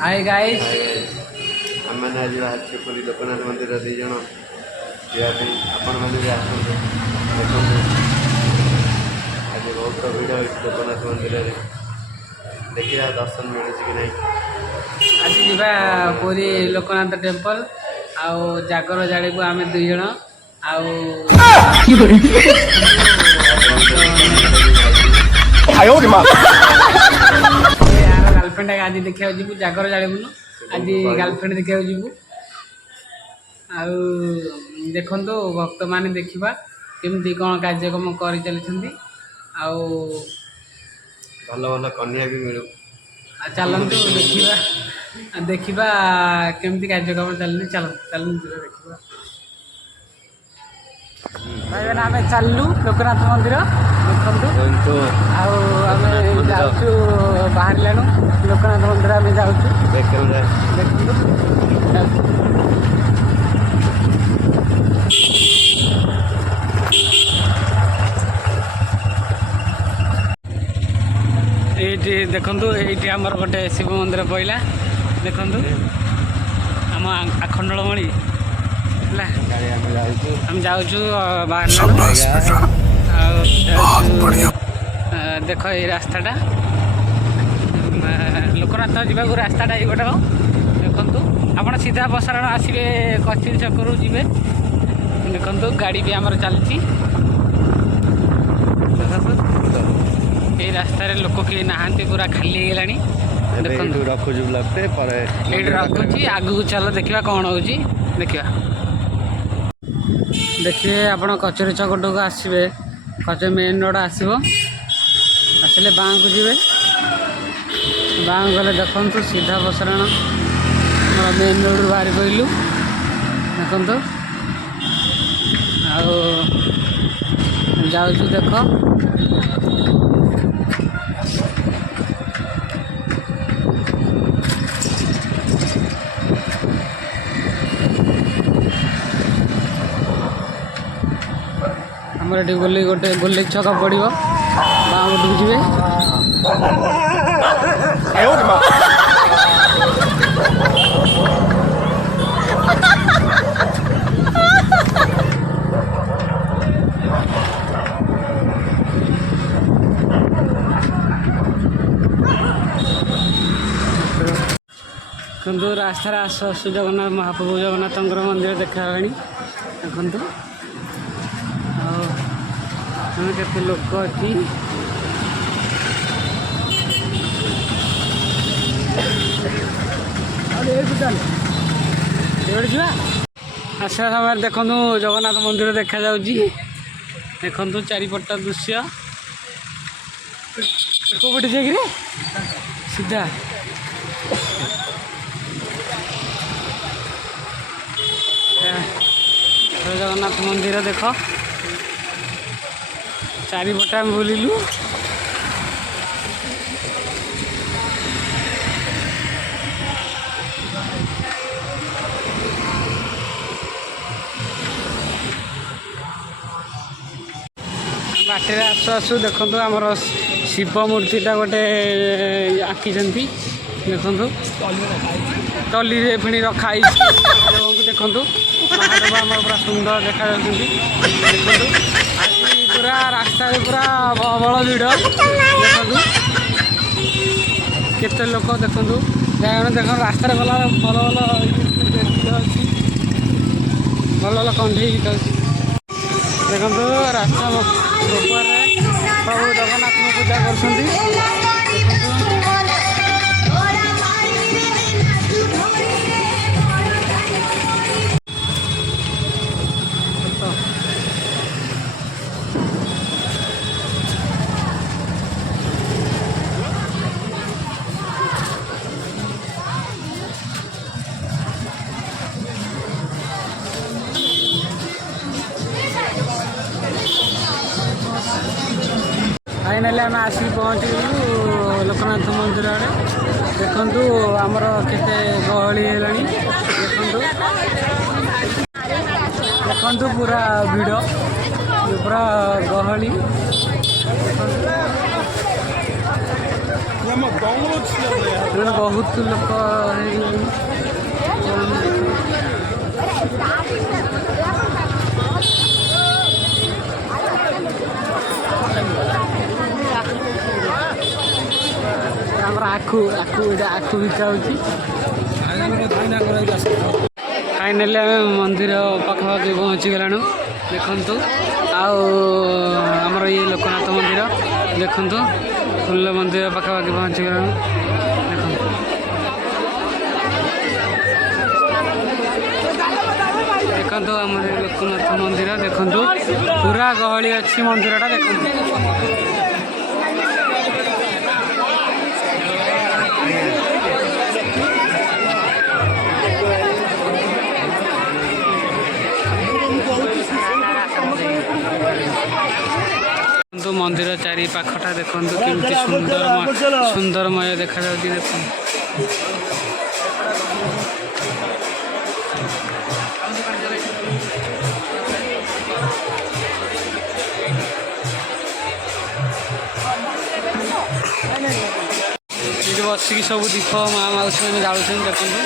Hi guys आम मैंने आज बाहर पुरी लोकनाथ मंदिर दीज आपण मैंने भी आसते देखो आज बहुत भिड़ हो लोकनाथ मंदिर देखिए दर्शन मिले कि नहीं। आज जीवा पुरी लोकनाथ टेम्पल आउ जागर जाड़ू आम दुई जन यार गर्लफ्रेंड आज देखा जीवु जागर जाड़ून आज गर्लफ्रेंड देखा जीवु देखु भक्त मान देखा केमती कौन कार्यक्रम कर चलती भल भल कन्या भी मिलू चलतु देखा देखा केमती कार्यक्रम चलती चलते देखा भाई मैंने आम चलू लोकनाथ मंदिर देखु आम जाऊँ बाहर लोकनाथ मंदिर आम जाऊँ ये देखु ये आमर गोटे शिव मंदिर पड़ा देखु आम आखंडलमणि हम जाऊँ बाहर देख ये रास्ताटा लोकनाथ जावाक रास्ताटा ये गोटे देखु आप सीधा प्रसारण आसवे कचिल छकू जी देखु गाड़ी भी आमर चलती ये रास्तार लोक किए नहांती पूरा खाली हो देखो रखुची आगू चल देखा कौन हो देखा देखिए आपण कचेरी चकटू को आसवे कचेरी मेन रोड आसले बाँ को जी बाँ गले देखु सीधा प्रसारण मेन रोड बाहर पड़ू देखु जाऊँ देख आमर ये गोली गोटे गोली छक पड़ो बाँ पटक जी देखु रास्तार आस आसु जगन्नाथ महाप्रभु जगन्नाथ मंदिर देखा देखु केते लोक अच्छी आसा समय देखु जगन्नाथ मंदिर देखा देखु चारिपट दृश्य कौटे जाए सीधा जगन्नाथ मंदिर देख चारिपट आम बुलू बाटे आसु आसु देखु आमर शिव मूर्तिटा गोटे आँखिं देखु टली पुणी रखाई देखु महादेव आम पूरा सुंदर देखा देखु पूरा रास्ता पूरा बड़ भिड़ देखु केते लोक देखु देख रास्ता गला भल भल गीत अच्छी भल भल कंधे गीत अच्छी देखु रास्ता ऊपर प्रभु जगन्नाथ पूजा कर फाइनाली आम आसिक पहुँचलु लोकनाथ मंदिर आड़े देखु आमर केते गहली देखु पूरा भिड़ पूरा गहली ବହୁତ ଲୋକ ହେଇଗଲେଣି। ଆମର ଆଖୁ ଏଇଟା ଆଖୁ ବିକା ହେଉଛି। ଫାଇନାଲି ଆମେ ମନ୍ଦିର ପାଖାପାଖି ପହଞ୍ଚିଗଲାଣି। ଦେଖନ୍ତୁ ଆଉ ଆମର ଇଏ ଲୋକନାଥ ମନ୍ଦିର ଦେଖନ୍ତୁ, ଫୁଲ ମନ୍ଦିର ପାଖାପାଖି ପହଞ୍ଚିଗଲାଣି। ଦେଖନ୍ତୁ ଆମର ଲୋକନାଥ ମନ୍ଦିର ଦେଖନ୍ତୁ, ପୁରା ଗହଳି ଅଛି ମନ୍ଦିରଟା ଦେଖନ୍ତୁ। ମନ୍ଦିର ଚାରି ପାଖଟା ଦେଖନ୍ତୁ କେମିତି ସୁନ୍ଦରମୟ ଦେଖାଯାଉଛି। ଦେଖନ୍ତୁ ଏଠି ବସିକି ସବୁ ଦୀପ ମା ମାଉସୀ ମାନେ ଜାଳୁଛନ୍ତି ଦେଖନ୍ତୁ।